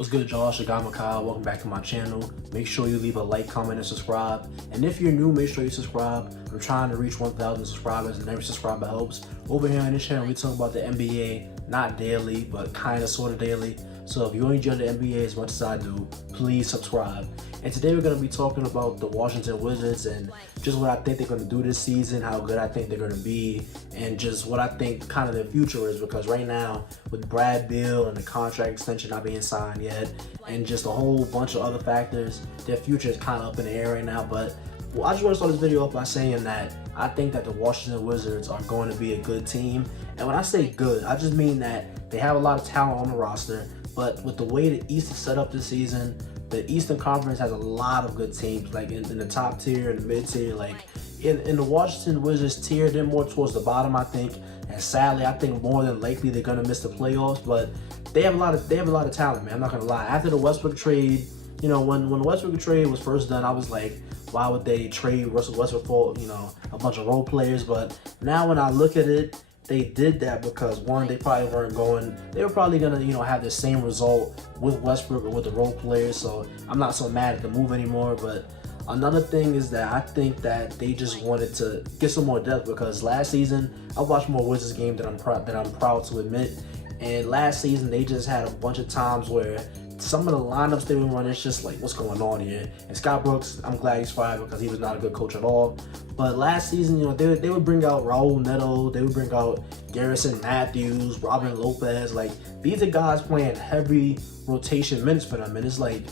What's good, Josh? The guy Makai. Welcome back to my channel. Make sure you leave a like, comment, and subscribe. And if you're new, make sure you subscribe. I'm trying to reach 1,000 subscribers, and every subscriber helps. Over here on this channel, we talk about the NBA, not daily, but kind of, sort of daily. So if you enjoy the NBA as much as I do, please subscribe. And today we're going to be talking about the Washington Wizards and just what I think they're going to do this season, how good I think they're going to be, and just what I think kind of their future is. Because right now, with Brad Beal and the contract extension not being signed yet, and just a whole bunch of other factors, their future is kind of up in the air right now. But I just want to start this video off by saying that I think that the Washington Wizards are going to be a good team. And when I say good, I just mean that they have a lot of talent on the roster. But with the way the East is set up this season, the Eastern Conference has a lot of good teams, like in the top tier and the mid tier. Like in the Washington Wizards tier, they're more towards the bottom, I think. And sadly, I think more than likely they're gonna miss the playoffs. But they have a lot of talent, man. I'm not gonna lie. After the Westbrook trade, you know, when the Westbrook trade was first done, I was like, why would they trade Russell Westbrook for, you know, a bunch of role players? But now when I look at it, they did that because, one, they probably weren't going, they were probably gonna, you know, have the same result with Westbrook or with the role players. So I'm not so mad at the move anymore. But another thing is that I think that they just wanted to get some more depth, because last season I watched more Wizards games than I'm proud to admit. And last season they just had a bunch of times where some of the lineups they were running, it's just like, what's going on here? And Scott Brooks, I'm glad he's fired because he was not a good coach at all. But last season, you know, they would bring out Raul Neto, they would bring out Garrison Matthews, Robin Lopez. Like, these are guys playing heavy rotation minutes for them. And it's like,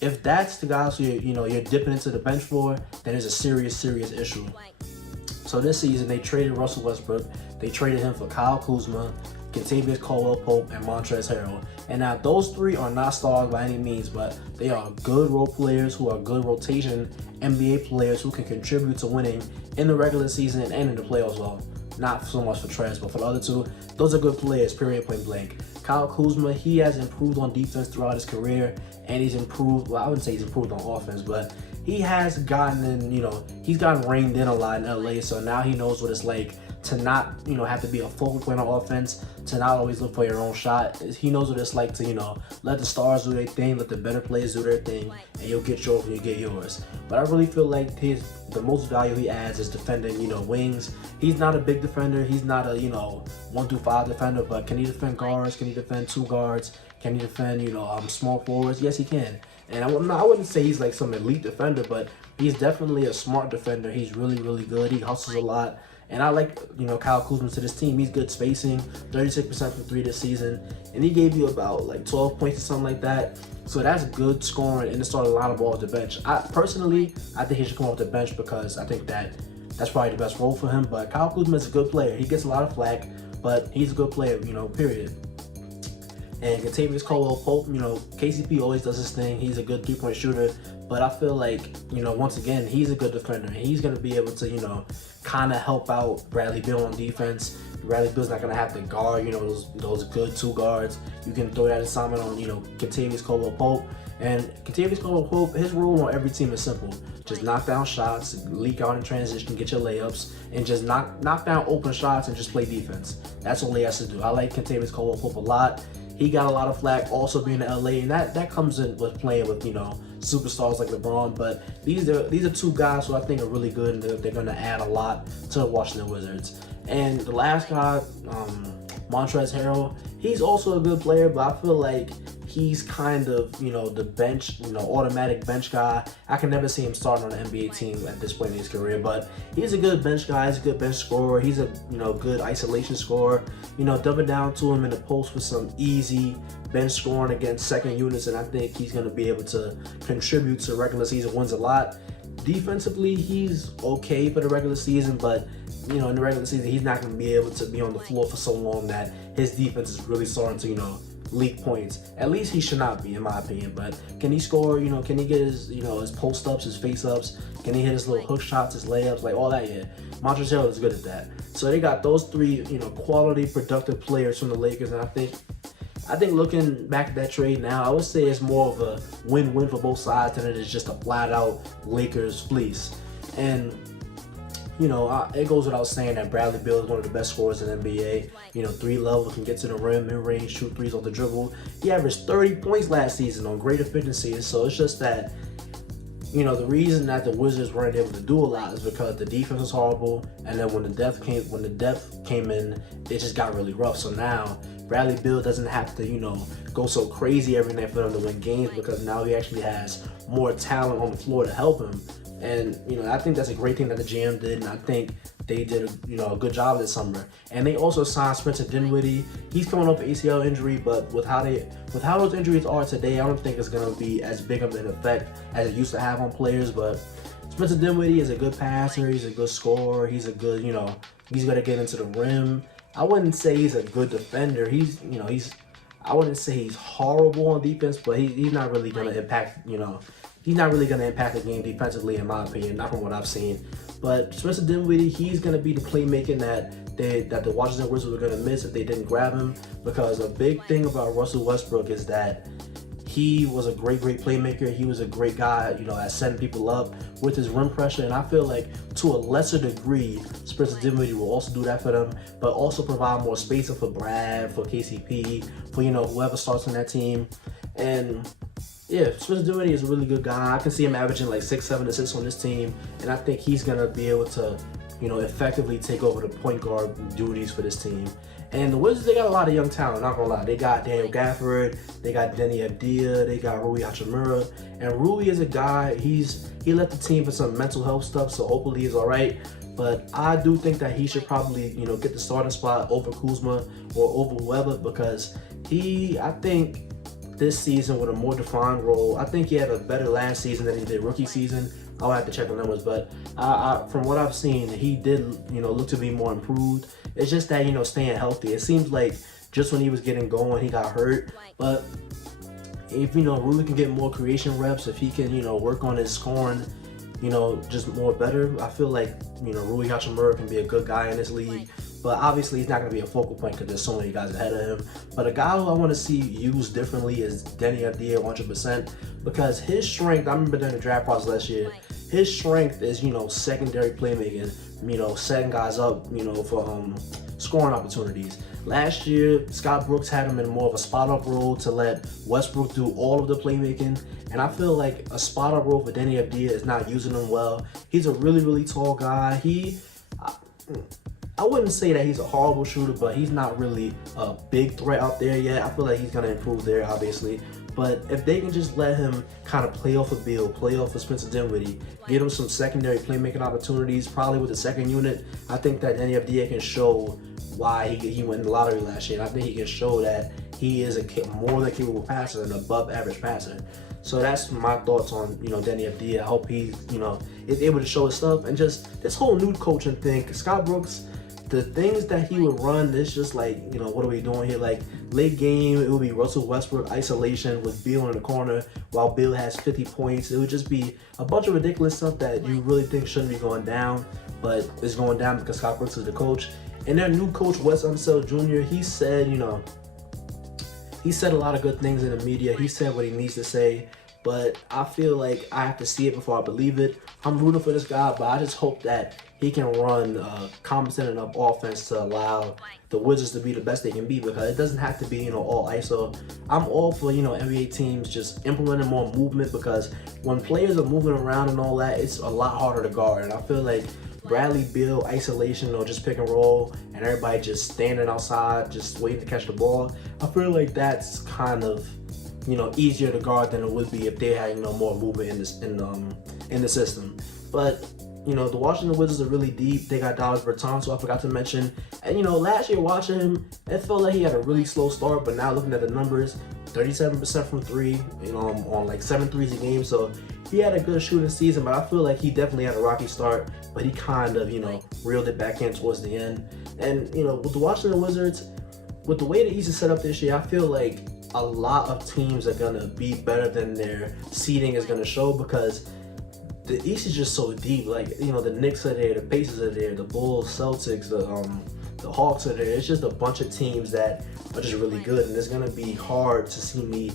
if that's the guys you're dipping into the bench for, then it's a serious issue. So this season, they traded Russell Westbrook. They traded him for Kyle Kuzma, Kentavious Caldwell-Pope, and Montrez Harold. And now those three are not stars by any means, but they are good role players who are good rotation NBA players who can contribute to winning in the regular season and in the playoffs. Well, not so much for Trez, but for the other two, those are good players, period, point blank. Kyle Kuzma, he has improved on defense throughout his career, and he's improved, well, I wouldn't say he's improved on offense, but he has gotten in, you know, he's gotten reined in a lot in LA, so now he knows what it's like to not, you know, have to be a focal point on offense, to not always look for your own shot. He knows what it's like to, you know, let the stars do their thing, let the better players do their thing, and you'll get yours when you get yours. But I really feel like the most value he adds is defending, you know, wings. He's not a big defender. He's not a, you know, 1 through 5 defender, but can he defend guards? Can he defend two guards? Can he defend, you know, small forwards? Yes, he can. And I wouldn't say he's like some elite defender, but he's definitely a smart defender. He's really good. He hustles a lot. And I like, you know, Kyle Kuzma to this team. He's good spacing, 36% from 3 this season. And he gave you about like 12 points or something like that. So that's good scoring in the starting lineup off the bench. I think he should come off the bench because I think that's probably the best role for him. But Kyle Kuzma is a good player. He gets a lot of flack, but he's a good player, you know, period. And Kentavious Caldwell-Pope, you know, KCP always does his thing. He's a good three-point shooter. But I feel like, you know, once again, he's a good defender. And he's going to be able to, you know, kind of help out Bradley Beal on defense. Bradley Beal's not going to have to guard, you know, those good two guards. You can throw that assignment on, you know, Kentavious Caldwell-Pope. And Kentavious Caldwell-Pope, his role on every team is simple. Just knock down shots, leak out in transition, get your layups, and just knock down open shots and just play defense. That's all he has to do. I like Kentavious Caldwell-Pope a lot. He got a lot of flack also being in LA, and that comes in with playing with, you know, superstars like LeBron. But these are two guys who I think are really good, and they're going to add a lot to the Washington Wizards. And the last guy, Montrez Harold, he's also a good player, but I feel like he's kind of, you know, the bench, you know, automatic bench guy. I can never see him starting on an NBA team at this point in his career, but he's a good bench guy. He's a good bench scorer. He's a, you know, good isolation scorer. You know, dumbing down to him in the post with some easy bench scoring against second units, and I think he's going to be able to contribute to regular season wins a lot. Defensively, he's okay for the regular season, but, you know, in the regular season, he's not going to be able to be on the floor for so long that his defense is really starting to, you know, leak points. At least he should not be, in my opinion. But can he score? You know, can he get his, you know, his post ups, his face ups? Can he hit his little hook shots, his layups, like all that? Yeah, Montrez Harold is good at that. So they got those three, you know, quality, productive players from the Lakers, and I think looking back at that trade now, I would say it's more of a win-win for both sides than it is just a flat-out Lakers fleece. And it goes without saying that Bradley Beal is one of the best scorers in the NBA. 3 level, can get to the rim, mid-range, shoot threes off the dribble. He averaged 30 points last season on great efficiency. So it's just that, the reason that the Wizards weren't able to do a lot is because the defense was horrible, and then when the depth came in, it just got really rough. So now Bradley Beal doesn't have to, go so crazy every night for them to win games, because now he actually has more talent on the floor to help him. And, I think that's a great thing that the GM did, and I think they did a good job this summer. And they also signed Spencer Dinwiddie. He's coming off an ACL injury, but with how those injuries are today, I don't think it's going to be as big of an effect as it used to have on players. But Spencer Dinwiddie is a good passer. He's a good scorer. He's a good, he's going to get into the rim. I wouldn't say he's a good defender. I wouldn't say he's horrible on defense, but he's not really going to impact, he's not really going to impact the game defensively, in my opinion, not from what I've seen. But Spencer Dinwiddie, he's going to be the playmaking that the Washington Wizards were going to miss if they didn't grab him, because a big thing about Russell Westbrook is that he was a great playmaker. He was a great guy, at setting people up with his rim pressure. And I feel like to a lesser degree, Spencer Dinwiddie will also do that for them, but also provide more spacing for Brad, for KCP, for, whoever starts on that team. And yeah, Spencer Dinwiddie is a really good guy. I can see him averaging like 6-7 assists on this team. And I think he's going to be able to, effectively take over the point guard duties for this team. And the Wizards, they got a lot of young talent, not gonna lie. They got Daniel Gafford, they got Denny Avdia, they got Rui Hachimura. And Rui is a guy, he left the team for some mental health stuff, so hopefully he's all right. But I do think that he should probably, get the starting spot over Kuzma or over whoever, because I think this season with a more defined role, I think he had a better last season than he did rookie season. I'll have to check the numbers, but from what I've seen, he did, look to be more improved. It's just that, staying healthy. It seems like just when he was getting going, he got hurt. But if, Rui can get more creation reps, if he can, work on his scoring, just more better, I feel like, Rui Hachimura can be a good guy in this league. But obviously, he's not going to be a focal point because there's so many guys ahead of him. But a guy who I want to see used differently is Denny Avdia 100%, because his strength, I remember during the draft process last year, his strength is, secondary playmaking, setting guys up, for scoring opportunities. Last year, Scott Brooks had him in more of a spot-up role to let Westbrook do all of the playmaking. And I feel like a spot-up role for Denny Avdia is not using him well. He's a really tall guy. I wouldn't say that he's a horrible shooter, but he's not really a big threat out there yet. I feel like he's going to improve there, obviously. But if they can just let him kind of play off of Beal, play off of Spencer Dinwiddie, get him some secondary playmaking opportunities, probably with the second unit, I think that Denny Avdia can show why he went in the lottery last year. And I think he can show that he is a more than capable passer and above average passer. So that's my thoughts on, Denny Avdia. I hope he, is able to show his stuff. And just this whole new coaching thing, Scott Brooks, the things that he would run, it's just like, what are we doing here? Like, late game, it would be Russell Westbrook isolation with Beal in the corner while Beal has 50 points. It would just be a bunch of ridiculous stuff that you really think shouldn't be going down, but it's going down because Scott Brooks is the coach. And their new coach, Wes Unseld Jr., he said, he said a lot of good things in the media. He said what he needs to say, but I feel like I have to see it before I believe it. I'm rooting for this guy, but I just hope that he can run competent enough offense to allow the Wizards to be the best they can be, because it doesn't have to be, all ISO. I'm all for, NBA teams just implementing more movement, because when players are moving around and all that, it's a lot harder to guard. And I feel like Bradley Beal isolation or just pick and roll and everybody just standing outside just waiting to catch the ball, I feel like that's kind of, easier to guard than it would be if they had, more movement in the system. But the Washington Wizards are really deep. They got Davis Bertans, so I forgot to mention. And, last year watching him, it felt like he had a really slow start, but now looking at the numbers, 37% from three, on like 7 threes a game. So he had a good shooting season, but I feel like he definitely had a rocky start, but he kind of, reeled it back in towards the end. And, with the Washington Wizards, with the way the East is set up this year, I feel like a lot of teams are going to be better than their seeding is going to show, because the East is just so deep. Like, the Knicks are there, the Pacers are there, the Bulls, Celtics, the Hawks are there. It's just a bunch of teams that are just really good, and it's going to be hard to see me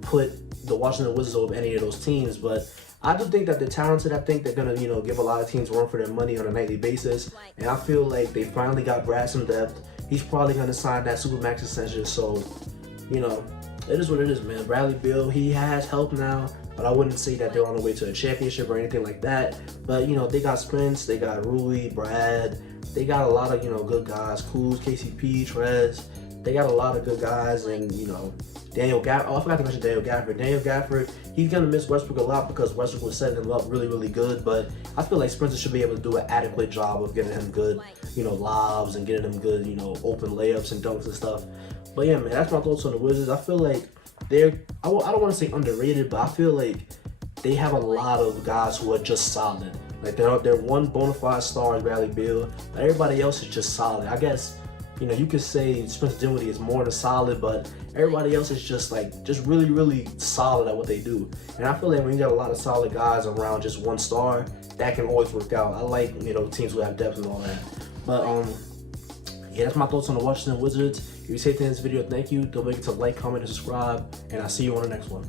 put the Washington Wizards over any of those teams. But I do think that they're talented. I think they're gonna, give a lot of teams run for their money on a nightly basis. And I feel like they finally got Brad some depth. He's probably gonna sign that Supermax extension. So, it is what it is, man. Bradley Beal, he has help now, but I wouldn't say that they're on the way to a championship or anything like that. But they got Spence, they got Rui, Brad, they got a lot of good guys. Kuz, KCP, Trez. They got a lot of good guys, and Daniel Gafford. Oh, I forgot to mention Daniel Gafford. Daniel Gafford, he's gonna miss Westbrook a lot because Westbrook was setting him up really, really good. But I feel like Spencer should be able to do an adequate job of getting him good, lobs and getting him good, open layups and dunks and stuff. But yeah, man, that's my thoughts on the Wizards. I feel like I don't want to say underrated, but I feel like they have a lot of guys who are just solid. Like they're one bona fide star is Bradley Beal, but everybody else is just solid. I guess you could say Spencer Dinwiddie is more than solid, but everybody else is just really, really solid at what they do. And I feel like when you got a lot of solid guys around just one star, that can always work out. I like teams who have depth and all that. But yeah, that's my thoughts on the Washington Wizards. If you stayed to this video, thank you. Don't forget to like, comment, and subscribe, and I'll see you on the next one.